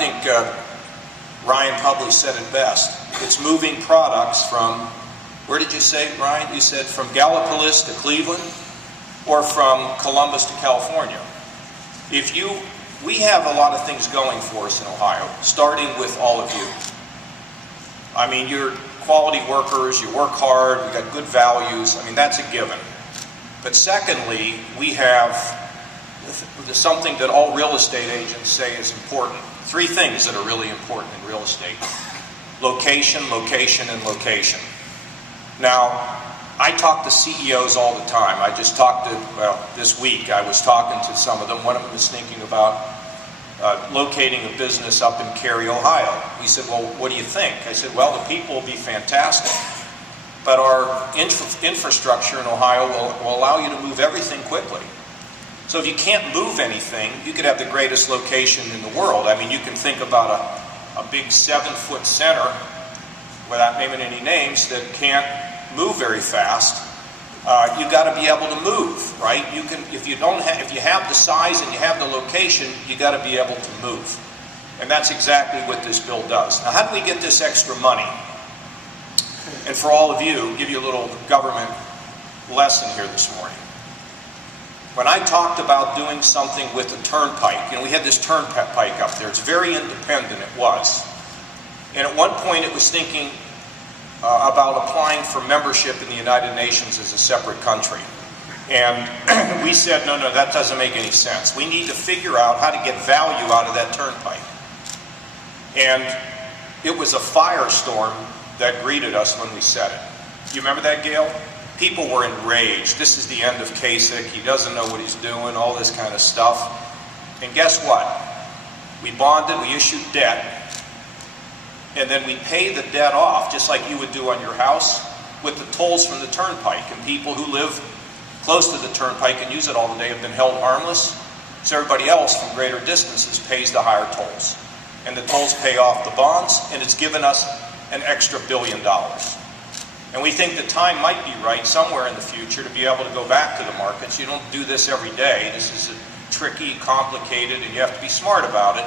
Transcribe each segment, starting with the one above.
think Ryan probably said it best. It's moving products from, where did you say, Ryan? You said from Gallipolis to Cleveland or from Columbus to California. We have a lot of things going for us in Ohio, starting with all of you. I mean, you're quality workers, you work hard, we got good values. I mean, that's a given. But secondly, we have something that all real estate agents say is important. Three things that are really important in real estate. Location, location, and location. Now, I talk to CEOs all the time. I just talked to, well, this week I was talking to some of them. One of them was thinking about locating a business up in Cary, Ohio. He said, well, what do you think? I said, well, the people will be fantastic, but our infrastructure in Ohio will allow you to move everything quickly. So if you can't move anything, you could have the greatest location in the world. I mean, you can think about a big 7-foot center, without naming any names, that can't move very fast. You've got to be able to move, right? You can, if you have the size and you have the location, you got to be able to move. And that's exactly what this bill does. Now, how do we get this extra money? And for all of you, give you a little government lesson here this morning. When I talked about doing something with the turnpike, we had this turnpike up there. It's very independent, it was. And at one point it was thinking about applying for membership in the United Nations as a separate country. And we said, no, that doesn't make any sense. We need to figure out how to get value out of that turnpike. And it was a firestorm that greeted us when we said it. You remember that, Gail? People were enraged. This is the end of Kasich. He doesn't know what he's doing, all this kind of stuff. And guess what? We bonded, we issued debt, and then we pay the debt off, just like you would do on your house, with the tolls from the turnpike. And people who live close to the turnpike and use it all the day have been held harmless. So everybody else from greater distances pays the higher tolls. And the tolls pay off the bonds, and it's given us an extra $1 billion. And we think the time might be right somewhere in the future to be able to go back to the markets. You don't do this every day. This is tricky, complicated, and you have to be smart about it.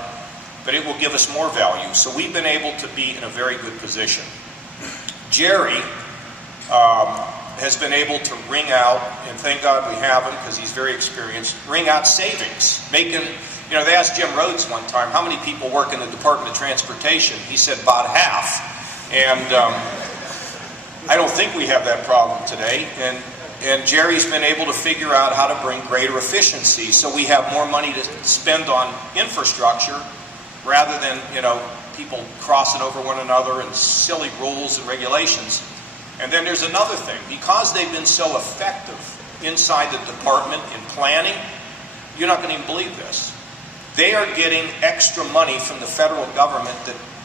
But it will give us more value. So we've been able to be in a very good position. Jerry has been able to wring out, and thank God we have him because he's very experienced, wring out savings. They asked Jim Rhodes one time, how many people work in the Department of Transportation? He said about half. And I don't think we have that problem today. And Jerry's been able to figure out how to bring greater efficiency so we have more money to spend on infrastructure rather than, people crossing over one another and silly rules and regulations. And then there's another thing. Because they've been so effective inside the department in planning, you're not going to even believe this. They are getting extra money from the federal government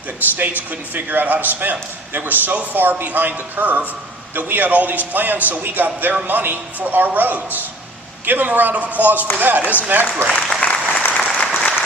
that states couldn't figure out how to spend. They were so far behind the curve that we had all these plans, so we got their money for our roads. Give them a round of applause for that. Isn't that great?